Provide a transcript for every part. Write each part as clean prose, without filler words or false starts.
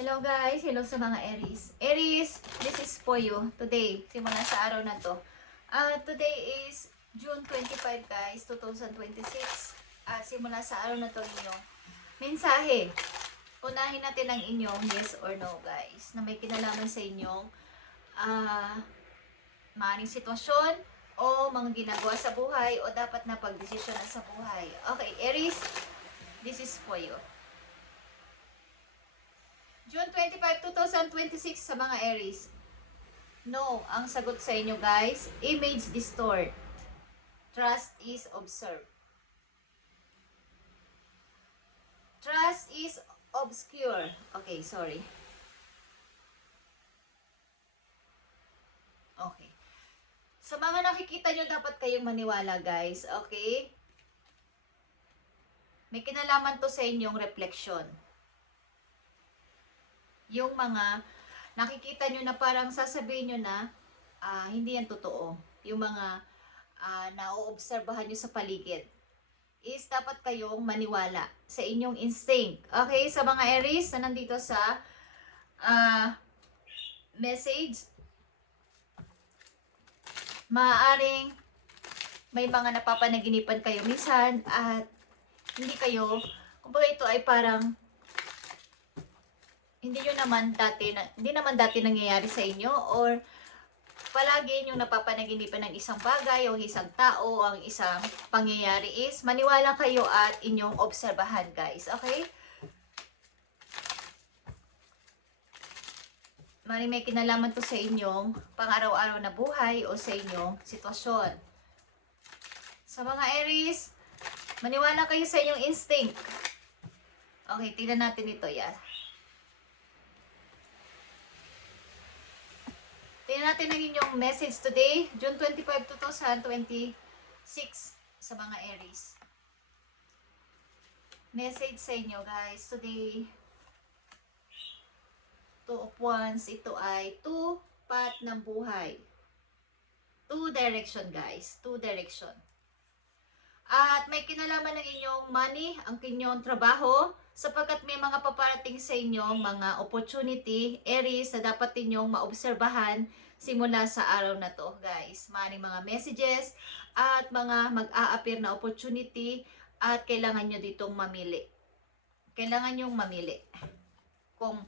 Hello guys, hello sa mga Aries. Aries, this is for you today, simula sa araw na to. Today is June 25 guys, 2026. Simula sa araw na to inyong mensahe. Unahin natin ang inyong yes or no guys, na may kinalaman sa inyong maaaring sitwasyon o mga ginagawa sa buhay o dapat na pagdesisyonan sa buhay. Okay, Aries, this is for you. June 25, 2026 sa mga Aries. No, ang sagot sa inyo guys, image distort. Trust is observed. Trust is obscure. Okay, sorry. Okay. Sa mga nakikita nyo, dapat kayong maniwala guys. Okay? May kinalaman to sa inyong refleksyon. Yung mga nakikita nyo na parang sasabihin nyo na hindi yan totoo. Yung mga nauobserbahan nyo sa paligid is dapat kayong maniwala sa inyong instinct. Okay, sa mga Aries na nandito sa message, maaaring may mga napapanaginipan kayo minsan at hindi kayo, kumbaga ito ay parang hindi naman dati nangyayari sa inyo or palagi yung napapanaginipan ng isang bagay o isang tao o ang isang pangyayari is maniwala kayo at inyong obserbahan guys, okay? May kinalaman to sa inyong pang-araw-araw na buhay o sa inyong sitwasyon. Sa mga Aries, maniwala kayo sa inyong instinct. Okay, tingnan natin ito yan. Tingnan natin ang inyong message today, June 25, 2026 sa mga Aries. Message sa inyo guys today. Two of Wands, ito ay two path ng buhay. Two direction guys, two direction. At may kinalaman ng inyong money, ang inyong trabaho, sapagkat may mga paparating sa inyong mga opportunity, Aries, na dapat inyong maobserbahan simula sa araw na to, guys. Maraming mga messages at mga mag-a-appear na opportunity at kailangan nyo ditong mamili. Kailangan nyong mamili. Kung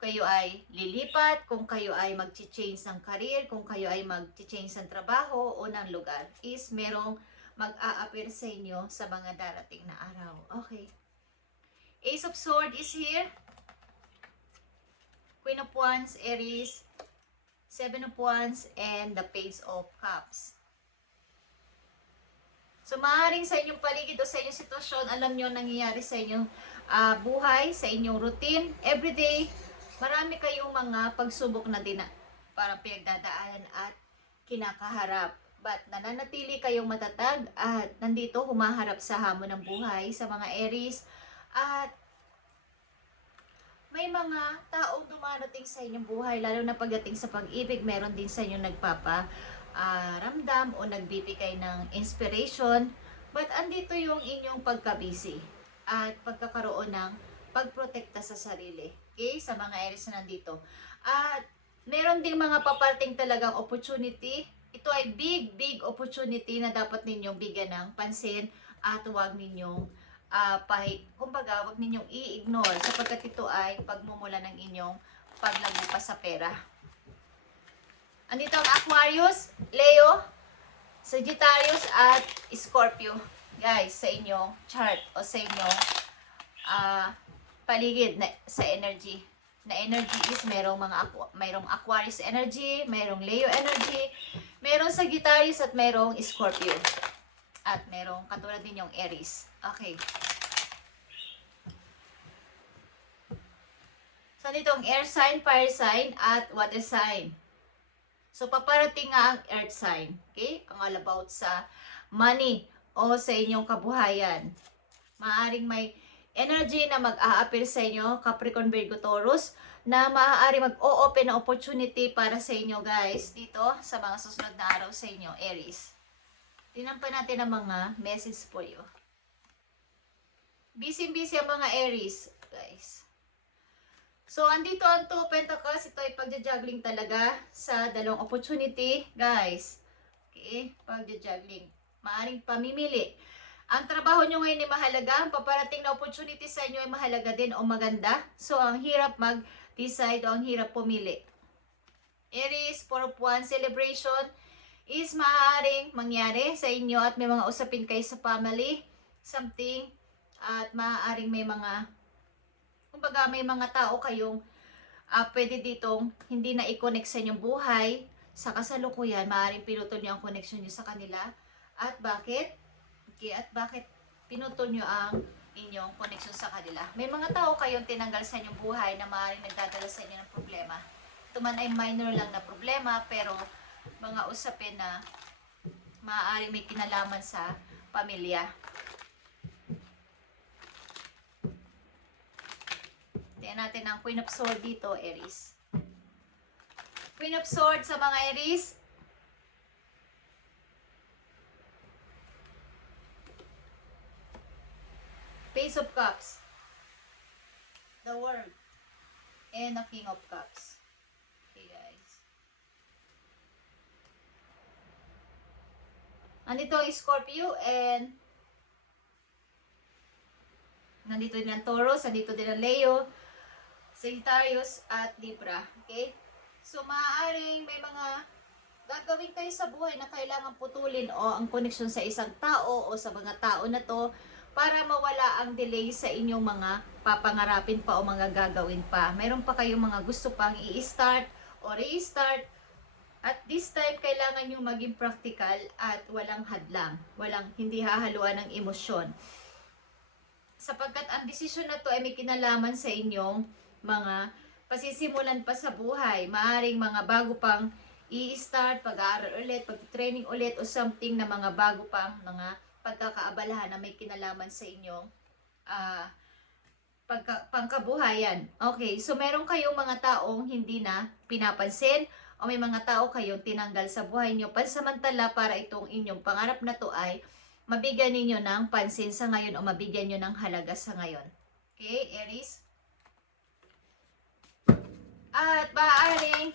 kayo ay lilipat, kung kayo ay mag-change ng career, kung kayo ay mag-change ng trabaho o ng lugar, is merong mag-a-appear sa inyo sa mga darating na araw. Okay. Ace of Swords is here. Queen of Wands, Aries. Seven of Wands, and the Page of Cups. So, maaaring sa inyong paligid o sa inyong sitwasyon, alam nyo nangyayari sa inyong buhay, sa inyong routine, everyday, marami kayong mga pagsubok na parang pinagdadaanan at kinakaharap. But nananatili kayong matatag at nandito humaharap sa hamon ng buhay sa mga Aries. At may mga taong dumarating sa inyong buhay, lalo na pagdating sa pag-ibig, meron din sa inyong ramdam o nagbibigay ng inspiration. But andito yung inyong pagka-busy at pagkakaroon ng pagprotekta sa sarili. Okay? Sa mga Aries na nandito. At meron ding mga paparating talagang opportunity. Ito ay big opportunity na dapat ninyong bigyan ng pansin at huwag ninyong kumbaga, huwag ninyong i-ignore sapagkat ito ay pagmumula ng inyong paglago pa sa pera. Andito ang Aquarius, Leo, Sagittarius at Scorpio. Guys, sa inyong chart o sa inyong paligid sa energy. Na energy is mayroong Aquarius energy, mayroong Leo energy, mayroong Sagittarius at mayroong Scorpio. At mayroong katulad din yung Aries. Okay. So, dito ang air sign, fire sign, at water sign. So, paparating nga ang earth sign. Okay? Ang all about sa money o sa inyong kabuhayan. Maaaring may energy na mag-a-appear sa inyo, Capricorn, Virgo, Taurus, na maaari mag-o-open na opportunity para sa inyo guys dito sa mga susunod na araw sa inyo, Aries. Tingnan pa natin ang mga message for you. Busy ang mga Aries, guys. So, andito ang 2 Pentacles. Ito ay pagja-juggling talaga sa dalawang opportunity, guys. Okay? Pagja-juggling. Maaring pamimili. Ang trabaho nyo ngayon ay mahalaga. Ang paparating na opportunity sa inyo ay mahalaga din o maganda. So, ang hirap mag-decide o ang hirap pumili. Aries, 4 of Wands celebration is maaaring mangyari sa inyo at may mga usapin kayo sa family, something, at maaaring may mga, kumbaga may mga tao kayong pwede ditong hindi na i-connect sa inyong buhay sa kasalukuyan, maaaring pinutol nyo ang connection nyo sa kanila. At bakit? Okay, at bakit pinutol nyo ang inyong connection sa kanila? May mga tao kayong tinanggal sa inyong buhay na maaaring nagdadala sa inyo ng problema. Ito man ay minor lang na problema, pero mga usapin na maaari may kinalaman sa pamilya. Tingnan natin ang Queen of Swords dito, Aries. Queen of Swords sa mga Aries. Page of Cups. The World. And the King of Cups. Okay, guys. Nandito ang Scorpio and nandito din ang Taurus, nandito din ang Leo, Sagittarius at Libra. Okay? So, maaaring may mga gagawin kayo sa buhay na kailangan putulin o ang connection sa isang tao o sa mga tao na to para mawala ang delay sa inyong mga papangarapin pa o mga gagawin pa. Mayroon pa kayong mga gusto pang i-start o restart. At this time, kailangan nyo maging practical at walang hadlang. Hindi hahaluan ng emosyon. Sapagkat ang desisyon na to ay may kinalaman sa inyong mga pasisimulan pa sa buhay. Maaring mga bago pang i-start, pag-aaral ulit, pag-training ulit, o something na mga bago pang mga pagkakaabalahan na may kinalaman sa inyong pangkabuhayan. Okay, so meron kayong mga taong hindi na pinapansin o may mga tao kayong tinanggal sa buhay nyo pansamantala para itong inyong pangarap na to ay mabigyan ninyo ng pansin sa ngayon o mabigyan nyo ng halaga sa ngayon. Okay, Aries? At maaaring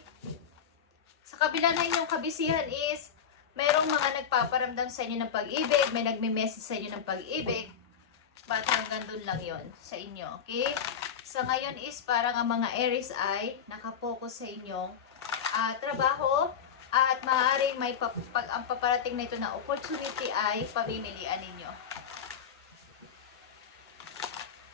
sa kabila ng inyong kabisihan is mayroong mga nagpaparamdam sa inyo ng pag-ibig, may nagme-message sa inyo ng pag-ibig, but hanggang doon lang yon sa inyo. Okay? Sa ngayon is parang ang mga Aries ay nakapokus sa inyong trabaho at maaaring may ang paparating na ito na opportunity ay pamimilian ninyo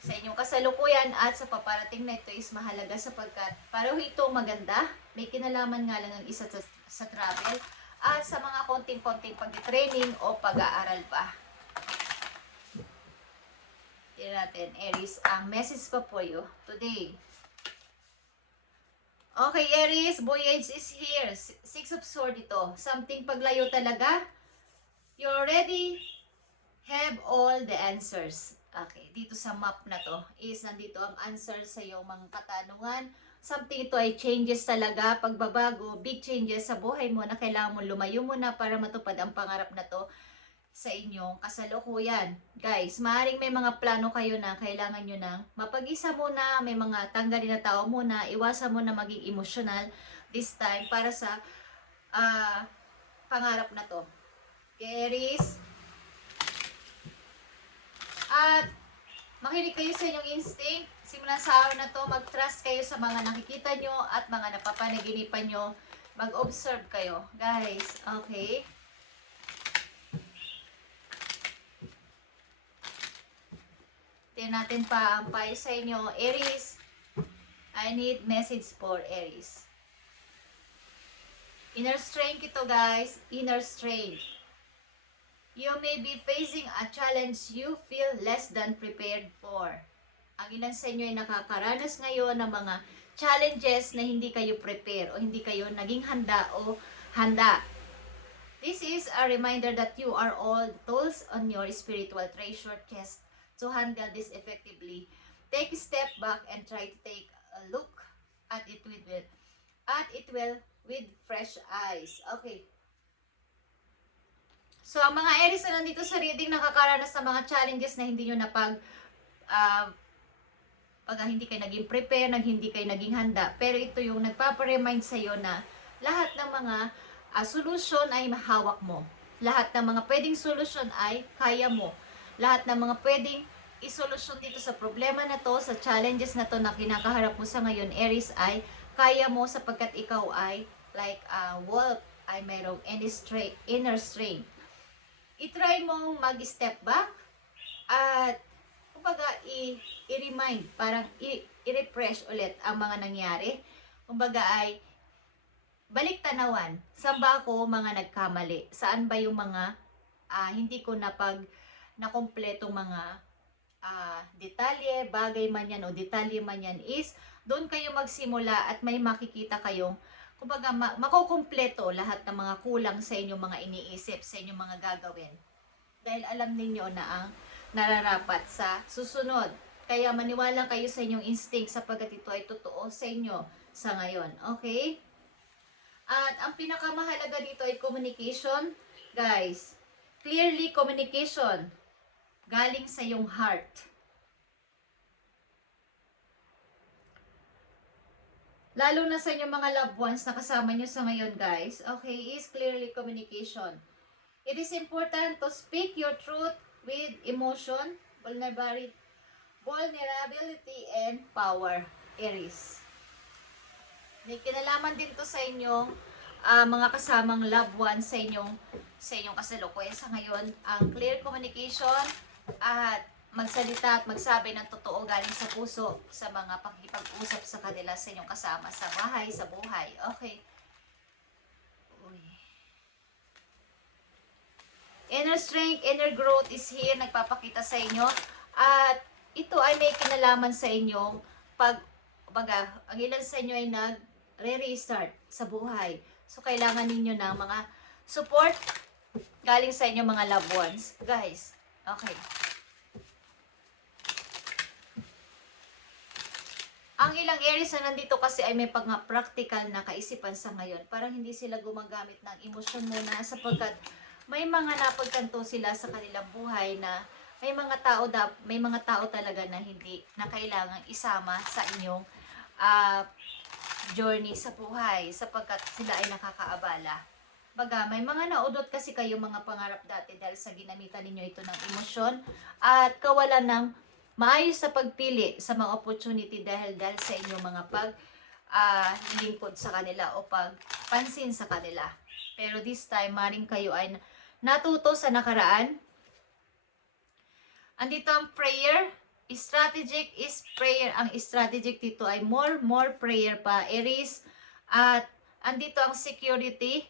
sa inyong kasalukuyan at sa paparating na ito is mahalaga sapagkat pareho itong maganda, may kinalaman nga lang ang isa sa travel at sa mga konting-konting pag-training o pag-aaral pa. Tignan natin, Aries, ang message pa po you today. Okay, Aries, voyage is here. Six of Swords ito. Something paglayo talaga. You already have all the answers. Okay, dito sa map na to is nandito ang answer sa iyong mga katanungan. Something ito ay changes talaga, pagbabago, big changes sa buhay mo na kailangan mo lumayo muna para matupad ang pangarap na to sa inyong kasalukuyan. Guys, maaaring may mga plano kayo na kailangan nyo nang mapag-isa muna, may mga tanggalin na tao muna, iwasan mo na maging emotional this time para sa pangarap na to. Okay, Aries? At makinig kayo sa inyong instinct. Simulan sa araw na to, mag-trust kayo sa mga nakikita nyo at mga napapanaginipan nyo. Mag-observe kayo. Guys, okay? Tingnan natin pa ang payo sa inyo. Aries, I need message for Aries. Inner strength ito, guys. Inner strength. You may be facing a challenge you feel less than prepared for. Ang ilan sa inyo ay nakakaranas ngayon ng mga challenges na hindi kayo prepare o hindi kayo naging handa o handa. This is a reminder that you are all the tools on your spiritual treasure chest to handle this effectively. Take a step back and try to take a look at it with fresh eyes. Okay. So, ang mga Aries na nandito sa reading nakakaranas ng mga challenges na hindi nyo na Pag hindi kayo naging prepare, hindi kayo naging handa. Pero ito yung nagpaparemind sa'yo na lahat ng mga solution ay mahawak mo. Lahat ng mga pwedeng solusyon ay kaya mo. Lahat ng mga pwedeng isolusyon dito sa problema na to, sa challenges na to na kinakaharap mo sa ngayon, Aries, ay kaya mo sapagkat ikaw ay like a wolf, ay mayroong inner strength. I-try mong mag-step back at kumbaga i-remind, parang i-refresh ulit ang mga nangyari. Kumbaga ay balik tanawan. Saan ba ako mga nagkamali? Saan ba yung mga hindi ko nakumpletong mga detalye, bagay man yan o detalye man yan is doon kayo magsimula at may makikita kayong kumbaga makukumpleto lahat ng mga kulang sa inyong mga iniisip, sa inyong mga gagawin. Dahil alam ninyo na ang nararapat sa susunod. Kaya maniwala kayo sa inyong instinct sapagkat ito ay totoo sa inyo sa ngayon. Okay? At ang pinakamahalaga dito ay communication. Guys, clearly communication galing sa iyong heart. Lalo na sa inyong mga loved ones na kasama nyo sa ngayon, guys. Okay, is clearly communication. It is important to speak your truth with emotion, vulnerability, and power. Aries. May kinalaman din to sa inyong mga kasamang loved ones sa inyong kasalukuyan sa ngayon. Ang clear communication at magsalita at magsabi ng totoo galing sa puso sa mga pakikipag-usap sa kanila sa inyong kasama sa bahay, sa buhay. Okay. Uy. Inner strength, inner growth is here, nagpapakita sa inyo. At ito ay may kinalaman sa inyong ang ilan sa inyo ay nag-restart sa buhay. So, kailangan ninyo ng mga support galing sa inyong mga loved ones. Guys, okay. Ang ilang Aries na nandito kasi ay may practical na kaisipan sa ngayon. Parang hindi sila gumagamit ng emosyon muna sapagkat may mga napagtanto sila sa kanilang buhay na may mga tao talaga na hindi na kailangang isama sa inyong journey sa buhay sapagkat sila ay nakakaabala. Baga, may mga naudot kasi kayo mga pangarap dati dahil sa ginamitan ninyo ito ng emosyon at kawalan ng maayos sa pagpili sa mga opportunity dahil sa inyong mga lingkod sa kanila o pagpansin sa kanila. Pero this time, maring kayo ay natuto sa nakaraan. Andito ang prayer. Strategic is prayer. Ang strategic dito ay more prayer pa. Aries. At andito ang security.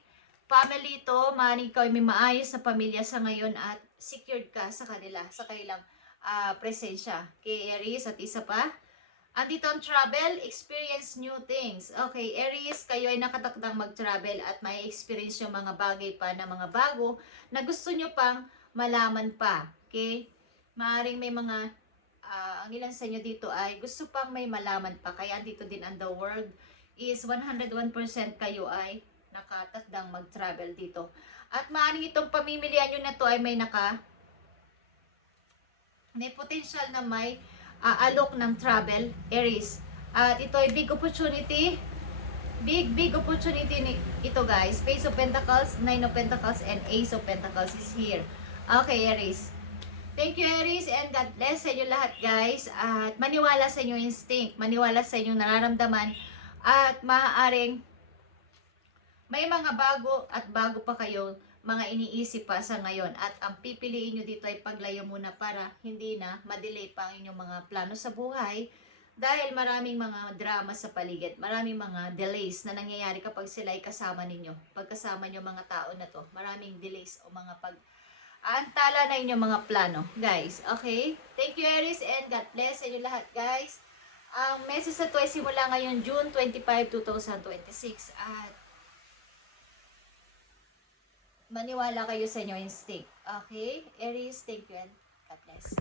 Family ito. Maring ikaw ay may maayos na pamilya sa ngayon at secured ka sa kanila, sa kanilang presensya. Okay, Aries, at isa pa. Andito ang travel, experience new things. Okay, Aries, kayo ay nakatakdang mag-travel at may experience yung mga bagay pa na mga bago na gusto nyo pang malaman pa. Okay? Maaring may mga, ang ilan sa inyo dito ay gusto pang may malaman pa. Kaya dito din ang the word is 101% kayo ay nakatakdang mag-travel dito. At maaring itong pamimilian nyo na to ay may potential na may alok ng travel, Aries. At ito ay big opportunity. Big opportunity ito, guys. Page of Pentacles, Nine of Pentacles, and Ace of Pentacles is here. Okay, Aries. Thank you, Aries, and God bless sa inyo lahat, guys. At maniwala sa inyong instinct, maniwala sa inyong nararamdaman, at maaaring may mga bago pa kayo mga iniisip pa sa ngayon at ang pipiliin nyo dito ay paglayo muna para hindi na madelay pa ang inyong mga plano sa buhay dahil maraming mga drama sa paligid, maraming mga delays na nangyayari kapag sila ay kasama ninyo. Pagkasama nyo mga tao na to, maraming delays o mga aantala na inyong mga plano, guys. Okay? Thank you, Aries, and God bless sa inyo lahat, guys. Ang message na to ay simula ngayon June 25, 2026 at maniwala kayo sa inyong instinct. Okay? Aries, thank you and God bless.